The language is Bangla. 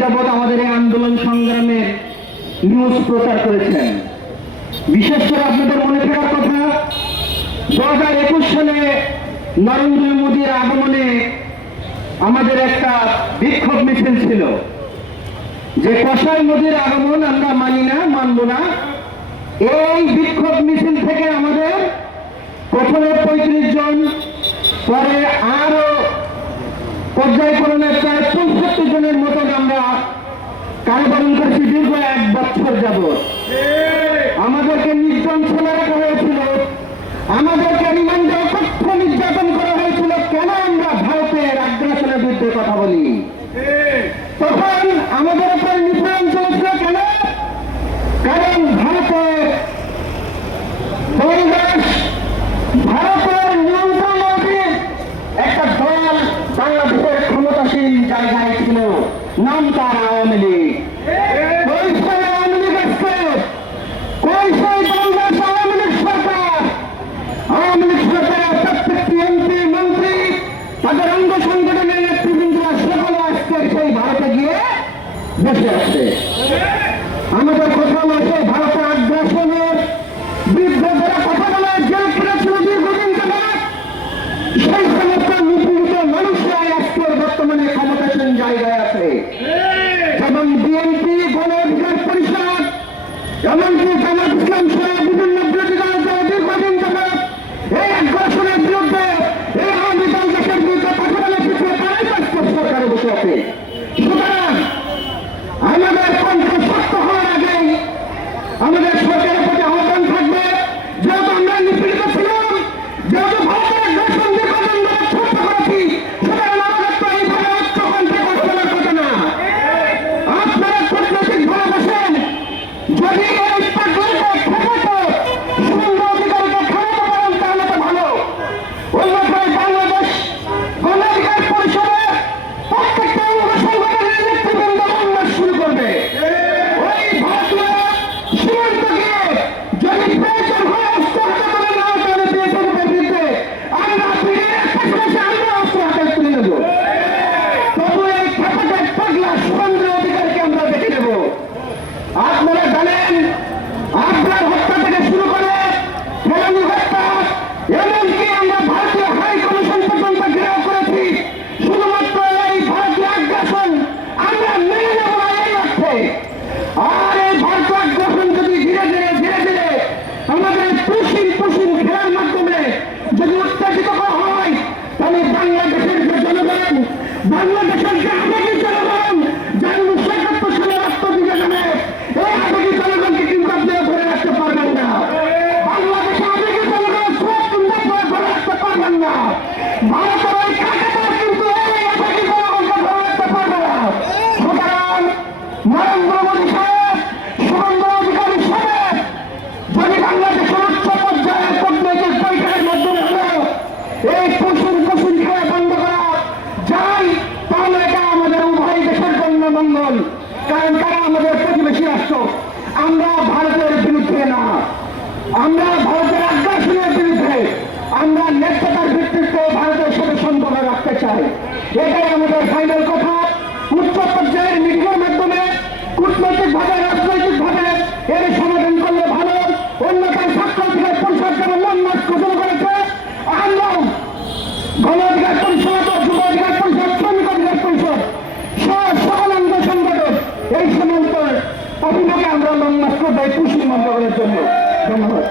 যাবৎ আমাদের এই আন্দোলন সংগ্রামে নিউজ প্রচার করেছেন। বিশেষ করে আপনাদের মনে থাকার কথা, 2021 সালে নরেন্দ্র মোদীর আগমনে আমাদের একটা বিক্ষোভ মিছিল ছিল যে কসাই মোদীর আগমন আমরা মানি না, মানব না। এই বিক্ষোভ মিছিল থেকে আমাদের প্রথমে 35 জন, পরে আরো পর্যায়ক্রমে প্রায় 65 জনের মতন আমরা কারাবরণ করেছি দীর্ঘ 1 বছর যাবৎ। আমাদেরকে নির্যাতন ছেলে রাখা হয়েছিল, আমাদেরকে রিমান্ডে অকথ্য নির্যাতন করা হয়েছিল। কেন আমরা ভারতের আগ্রাসনের বিরুদ্ধে কথা বলি? তখন আমাদের উপর নিপীড়ন চলেছিল কেন? কারণ ভারতের পরিবেশ, ভারতের নিয়ন্ত্রণাধীন একটা দল বাংলাদেশের ক্ষমতাসীন জায়গায় ছিল, নাম তার আওয়ামী লীগ। কই সেই আওয়ামী লীগ আসছে? কই সেই বাংলাদেশ আওয়ামী লীগ সরকার? আওয়ামী লীগ সরকারের প্রত্যেকটি এমপি, মন্ত্রী, তাদের অঙ্গ সংগঠনের নেতৃবৃন্দরা সকলে আজকে সেই ভারতে গিয়ে বসে আছে। আমাদের কথা হলো সেই ভারতের আগ্রাসনের বিরুদ্ধে যারা কথা বলে জেল খেলেছিল দীর্ঘদিন যাবৎ, সেই সমস্ত নিপীড়িত মানুষরাই আজকের বর্তমানে ক্ষমতাসীন জায়গায় আছে। যেমন বিএনপি, গণ অধিকার পরিষদ, এমনকি জামাত ইসলাম সহ বিভিন্ন বিরোধী দল দীর্ঘদিন যাবৎ এই আগ্রাসনের বিরুদ্ধে, এই আওয়ামী দেশের বিরুদ্ধে কথা বলে পিছিয়ে তারাই আজকের সরকারে বসে আছে। সুতরাং আমাদের কণ্ঠ শক্ত হওয়ার আগেই আমাদের সরকারের প্রতি আহ্বান থাকবে, যেহেতু আমরা নিপীড়িত ছিলাম, যেহেতু ভারতের আগ্রাসন দীর্ঘদিন ধরে ছোট্ট করেছি, সুতরাং আমাদের তো এইভাবে উচ্চকণ্ঠে কথা বলার কথা না। আপনারা কূটনৈতিক ভাবে বসেন, যদি এই পাগলকে ঠেকাতে শুভেন্দু অধিকারীকে খাওয়াতে পারেন তাহলে তো ভালো। অন্যথায় বাংলাদেশ গণ অধিকার পরিষদের প্রত্যেকটা অঙ্গ সংগঠনের নেতৃবৃন্দ উন্নয়ন শুরু করবে। ওই ভারতীয় সীমান্ত গিয়ে যদি প্রয়োজন হয় অস্ত্র হাতে তুলে নেওয়া, তাহলে বিএসএফের বিরুদ্ধে আমরা পিড়ির পাশাপাশি আমরা অস্ত্র হাতে তুলে নেব। তবু এই খেপাটে পাগলা শুভেন্দু অধিকারীকে আমরা দেখে নেব। আপনারা জানেন, আপনার হত্যা থেকে শুরু করে ফেলানি হত্যা, এমনকি আমরা ভারতীয় হাই কমিশন পর্যন্ত ঘেরাও করেছি শুধুমাত্র এই ভারতীয় আগ্রাসন আমরা মেনে নেব না এই অর্থে। আর এই ভারতীয় আগ্রাসন যদি ধীরে ধীরে আমাদের পুষিন খেলার মাধ্যমে যদি উত্তেজিত করা হয়, তাহলে বাংলাদেশের যে জনগণ, বাংলাদেশের যে আবেগী জনগণ, যার 1971 সালে আত্মবিবেচনে এই আবেগী জনগণকে কিন্তু আপনারা ধরে রাখতে পারবেন না। বাংলাদেশে আবেগী জনগণ সব কিন্তু ধরে রাখতে পারবেন না। ভারতের ওই কাকাতার কিন্তু এই আবেগী জনগণকে ধরে রাখতে পারবে না। সুতরাং নরেন্দ্র মোদী সাহেব, শুভেন্দু অধিকারী সাহেব যদি বাংলাদেশের উচ্চ পর্যায়ের কূটনৈতিক বৈঠকের মাধ্যমে হলেও এই পুষিন খেলা বন্ধ করা যায়, তাহলে এটা আমাদের উভয় দেশের জন্য মঙ্গল। কারণ তারা আমাদের প্রতিবেশী রাষ্ট্র। আমরা ভারতের বিরুদ্ধে না, আমরা ভারতের আগ্রাসনের বিরুদ্ধে, আমরা নেতৃত্বের ভিত্তিতে ভারতের সাথে সম্পর্ক রাখতে চাই। এটাই আমাদের ফাইনাল কথা। উচ্চ পর্যায়ের মিডিয়ার মাধ্যমে কূটনৈতিক ভাবে, রাজনৈতিক ভাবে এর সমাধান করলে ভালো। অন্যথায় ছাত্র অধিকার পরিষদ যেমন মনমাস ঘোষণা করেছে, আমরা গণ অধিকার পরিষদ, যুব অধিকার পরিষদ, শ্রমিক অধিকার পরিষদ সকল অঙ্গ সংগঠন এই সমান্তর অভিযোগে আমরা মনমাস করবো এই পুষ্টি মন্ত্রণের জন্য। ধন্যবাদ।